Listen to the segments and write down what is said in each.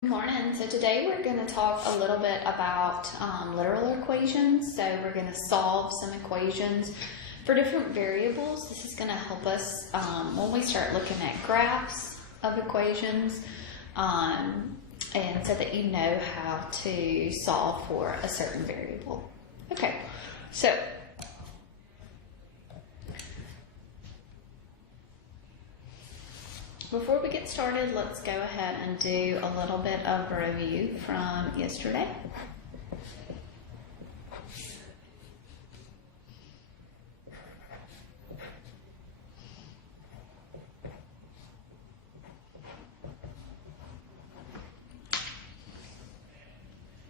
Good morning. So today we're going to talk a little bit about literal equations. So we're going to solve some equations for different variables. This is going to help us when we start looking at graphs of equations and so that you know how to solve for a certain variable. Okay, so before we get started, let's go ahead and do a little bit of review from yesterday.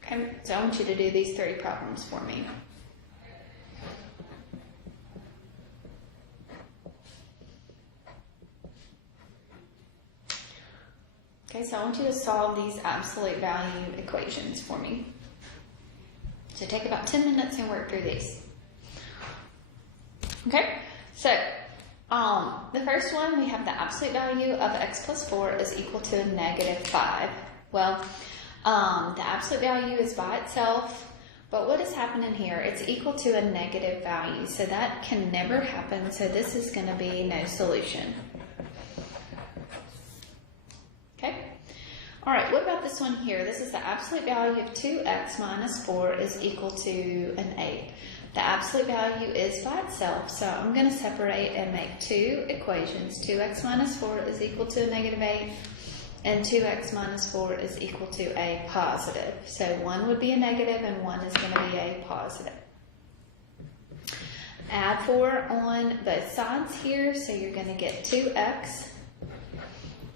Okay, so I want you to do these three problems for me. Okay, so I want you to solve these absolute value equations for me. So take about 10 minutes and work through these. Okay, so the first one, we have the absolute value of x plus 4 is equal to negative 5. Well, the absolute value is by itself, but what is happening here? It's equal to a negative value, so that can never happen, so this is going to be no solution. Okay. All right, what about this one here? This is the absolute value of 2x minus 4 is equal to an 8. The absolute value is by itself, so I'm going to separate and make two equations. 2x minus 4 is equal to a negative 8, and 2x minus 4 is equal to a positive. So one would be a negative and one is going to be a positive. Add 4 on both sides here, so you're going to get 2x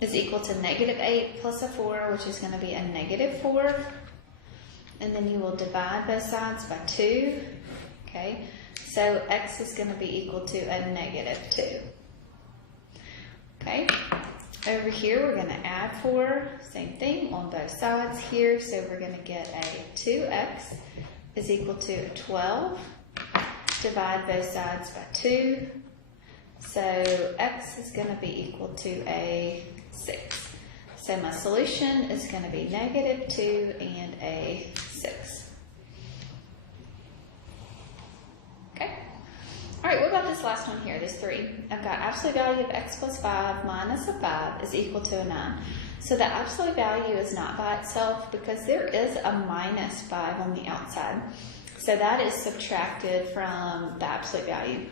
is equal to negative 8 plus a 4, which is going to be a negative 4. And then you will divide both sides by 2. Okay, so x is going to be equal to a negative 2. Okay, over here we're going to add 4, same thing on both sides here. So we're going to get a 2x is equal to 12. Divide both sides by 2. So x is going to be equal to a 6. So my solution is going to be negative 2 and a 6. Okay. All right, what about this last one here, this 3? I've got absolute value of x plus 5 minus a 5 is equal to a 9. So the absolute value is not by itself because there is a minus 5 on the outside. So that is subtracted from the absolute value.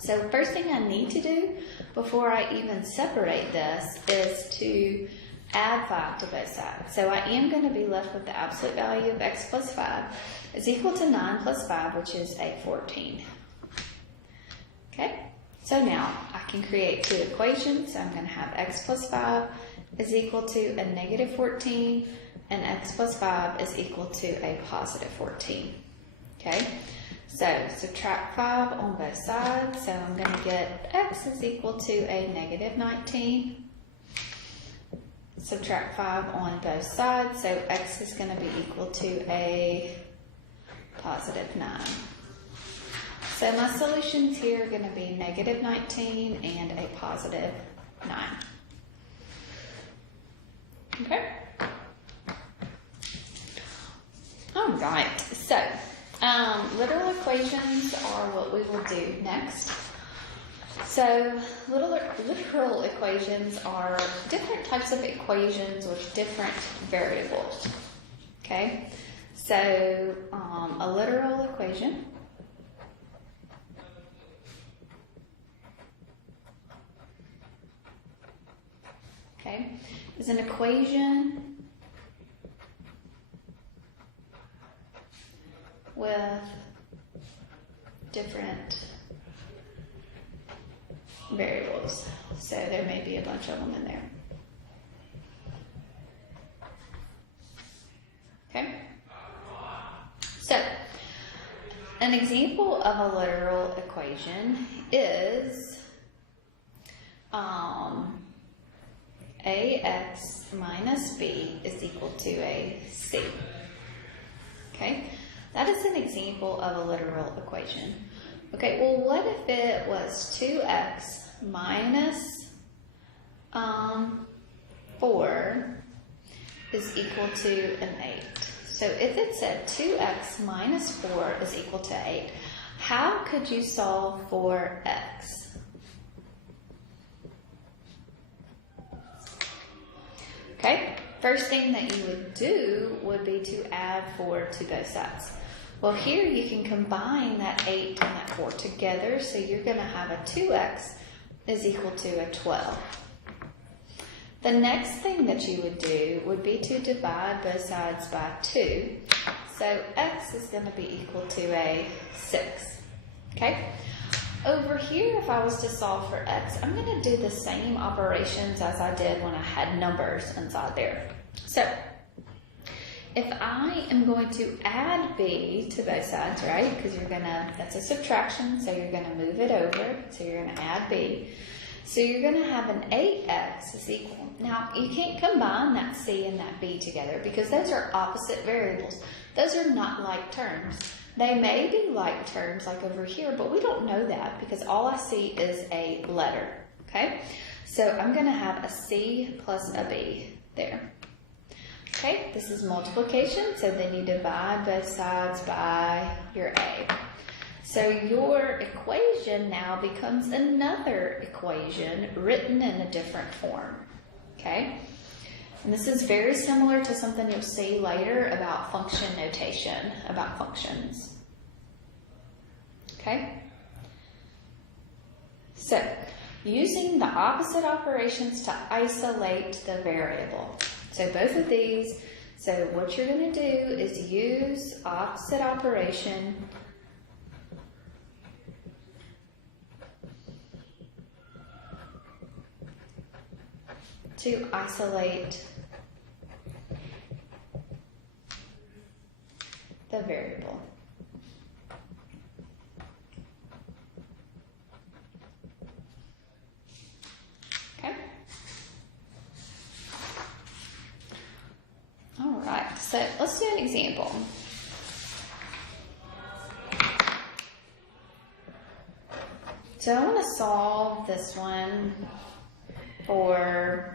So the first thing I need to do before I even separate this is to add 5 to both sides. So I am going to be left with the absolute value of x plus 5 is equal to 9 plus 5, which is a 14. Okay, so now I can create two equations. So I'm going to have x plus 5 is equal to a negative 14 and x plus 5 is equal to a positive 14. Okay. So subtract 5 on both sides, so I'm going to get x is equal to a negative 19. Subtract 5 on both sides, so x is going to be equal to a positive 9. So my solutions here are going to be negative 19 and a positive 9. Okay? All right, so literal equations are what we will do next. So literal equations are different types of equations with different variables. Okay, so a literal equation is an equation with different variables. So there may be a bunch of them in there. Okay? So, an example of a literal equation is ax minus b is equal to a c. Okay? That is an example of a literal equation. Okay, well, what if it was 2x minus 4 is equal to an 8. So if it said 2x minus 4 is equal to 8, how could you solve for x? Okay, first thing that you would do would be to add 4 to both sides. Well, here you can combine that 8 and that 4 together, so you're going to have a 2x is equal to a 12. The next thing that you would do would be to divide both sides by 2. So x is going to be equal to a 6. Okay? Over here, if I was to solve for x, I'm going to do the same operations as I did when I had numbers inside there. So, if I am going to add b to both sides, right, because that's a subtraction, so you're going to move it over, so you're going to add b. So you're going to have an 8x is equal. Now, you can't combine that c and that b together because those are opposite variables. Those are not like terms. They may be like terms like over here, but we don't know that because all I see is a letter, okay? So I'm going to have a c plus a b there. Okay, this is multiplication, so then you divide both sides by your a. So your equation now becomes another equation written in a different form, okay? And this is very similar to something you'll see later about function notation, about functions. Okay? So, using the opposite operations to isolate the variable. So both of these, so what you're going to do is use opposite operation to isolate the variable. Okay? All right, so let's do an example. So I want to solve this one for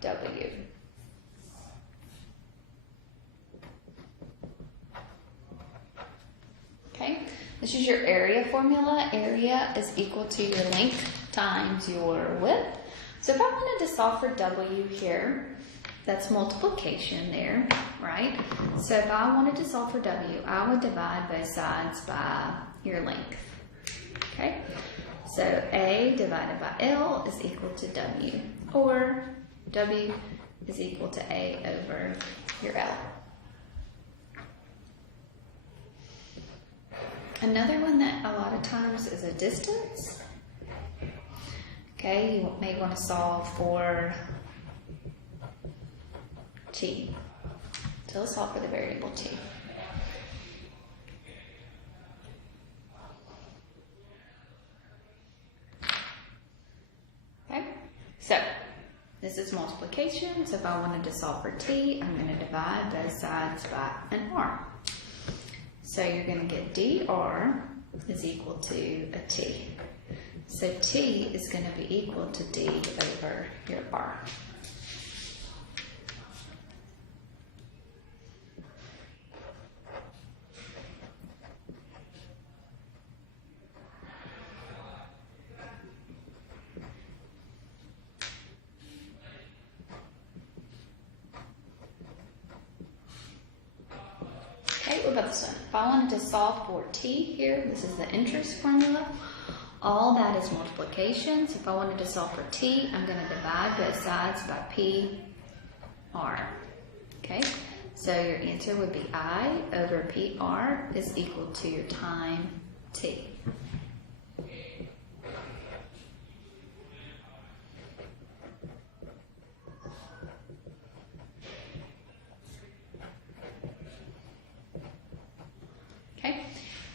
W. Okay, this is your area formula. Area is equal to your length times your width. So if I wanted to solve for W here, that's multiplication there, right? So if I wanted to solve for W, I would divide both sides by your length. Okay, so A divided by L is equal to W, or W is equal to A over your L. Another one that a lot of times is a distance. Okay, you may want to solve for T. So let's solve for the variable T. Okay, so this is multiplication, so if I wanted to solve for T, I'm going to divide both sides by an R. So you're going to get dr is equal to a T. So T is going to be equal to D over your R. What about this one? If I wanted to solve for T here, this is the interest formula. All that is multiplication. So if I wanted to solve for T, I'm going to divide both sides by P R. Okay, so your answer would be I over PR is equal to your time T.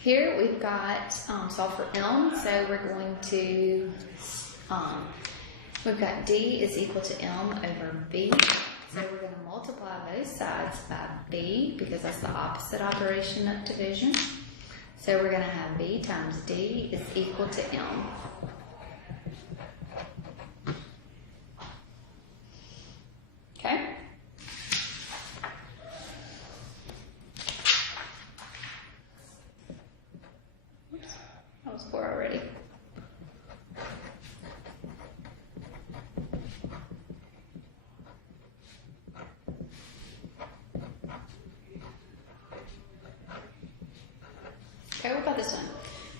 Here we've got solve for M, so we're going to, we've got D is equal to M over B. So we're going to multiply both sides by B because that's the opposite operation of division. So we're going to have B times D is equal to M. Okay?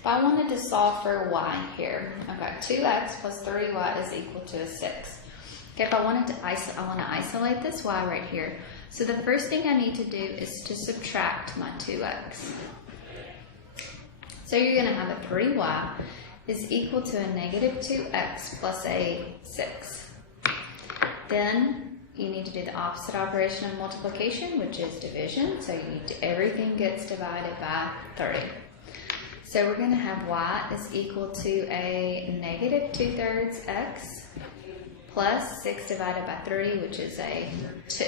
If I wanted to solve for y here, I've got 2x plus 3y is equal to a 6. Okay, if I wanted to I want to isolate this y right here. So the first thing I need to do is to subtract my 2x. So you're going to have a 3y is equal to a negative 2x plus a 6. Then you need to do the opposite operation of multiplication, which is division. So you need to, everything gets divided by 30. So we're going to have y is equal to a negative 2/3 x plus 6 divided by 30, which is a 2.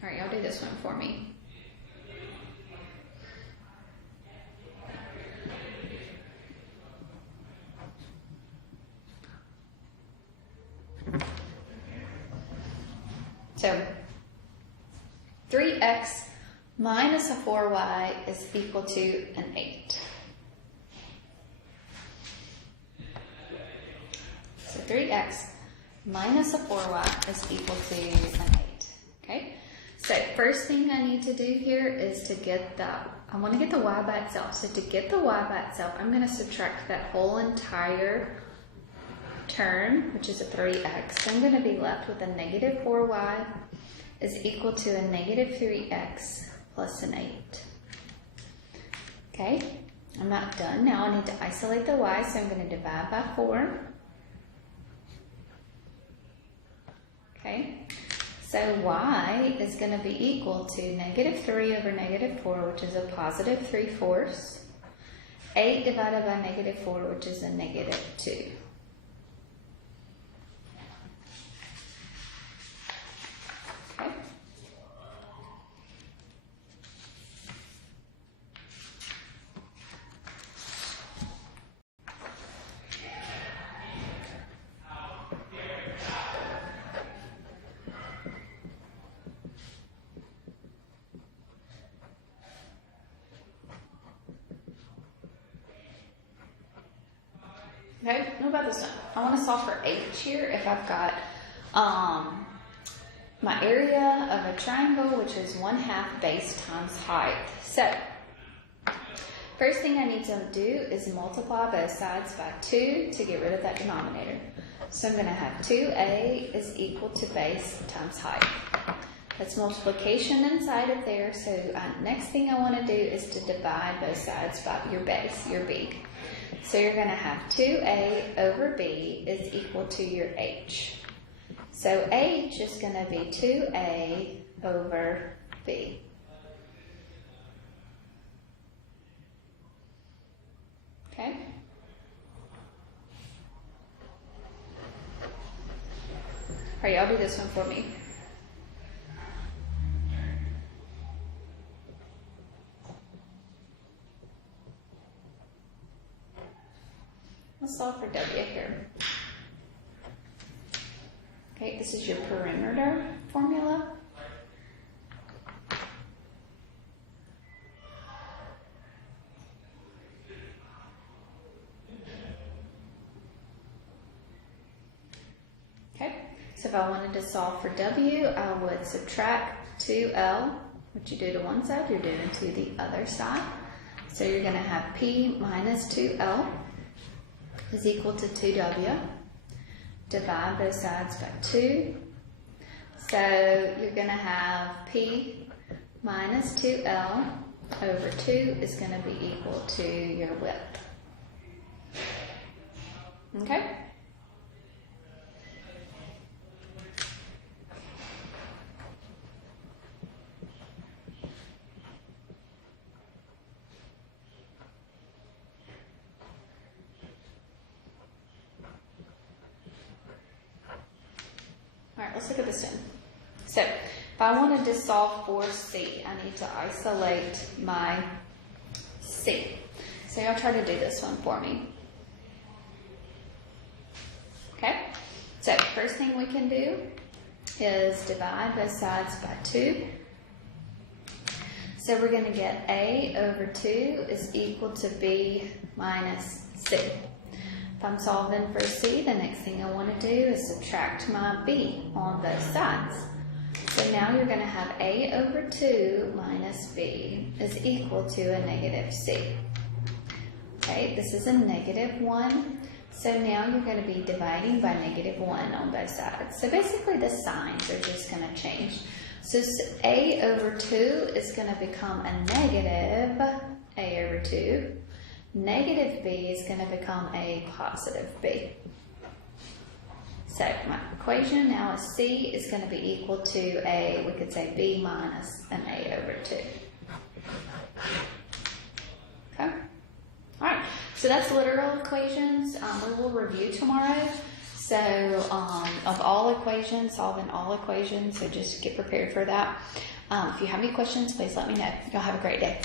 All right, y'all do this one for me. So 3x minus a 4y is equal to an 8. So 3x minus a 4y is equal to an 8. Okay? So first thing I need to do here is to get I want to get the y by itself. So to get the y by itself, I'm going to subtract that whole entire term, which is a 3x. So I'm going to be left with a negative 4y is equal to a negative 3x plus an 8. Okay, I'm not done. Now I need to isolate the y, so I'm going to divide by 4. Okay, so y is going to be equal to negative 3 over negative 4, which is a positive 3/4. 8 divided by negative 4, which is a negative 2. Okay, what about this one? I want to solve for h here if I've got my area of a triangle, which is 1/2 base times height. So, first thing I need to do is multiply both sides by 2 to get rid of that denominator. So I'm going to have 2a is equal to base times height. That's multiplication inside of there, so next thing I want to do is to divide both sides by your base, your b. So you're going to have 2a over b is equal to your h. So h is going to be 2a over b. Okay? All right, y'all do this one for me. Let's solve for w here. Okay, this is your perimeter formula. Okay, so if I wanted to solve for w, I would subtract 2l, which you do to one side, you're doing to the other side. So you're going to have p minus 2l is equal to 2w. Divide both sides by 2. So you're going to have p minus 2l over 2 is going to be equal to your width. Okay? Alright, let's look at this one. So, if I wanted to solve for c, I need to isolate my c. So y'all try to do this one for me. Okay? So, first thing we can do is divide both sides by 2. So we're going to get a over 2 is equal to b minus c. If I'm solving for C, the next thing I want to do is subtract my B on both sides. So now you're going to have A over 2 minus B is equal to a negative C. Okay, this is a negative 1. So now you're going to be dividing by negative 1 on both sides. So basically the signs are just going to change. So A over 2 is going to become a negative A over 2. Negative B is going to become a positive B. So my equation now is C is going to be equal to A, we could say B minus an A over 2. Okay? Alright, so that's literal equations. We will review tomorrow. So of all equations, solving all equations, so just get prepared for that. If you have any questions, please let me know. Y'all have a great day.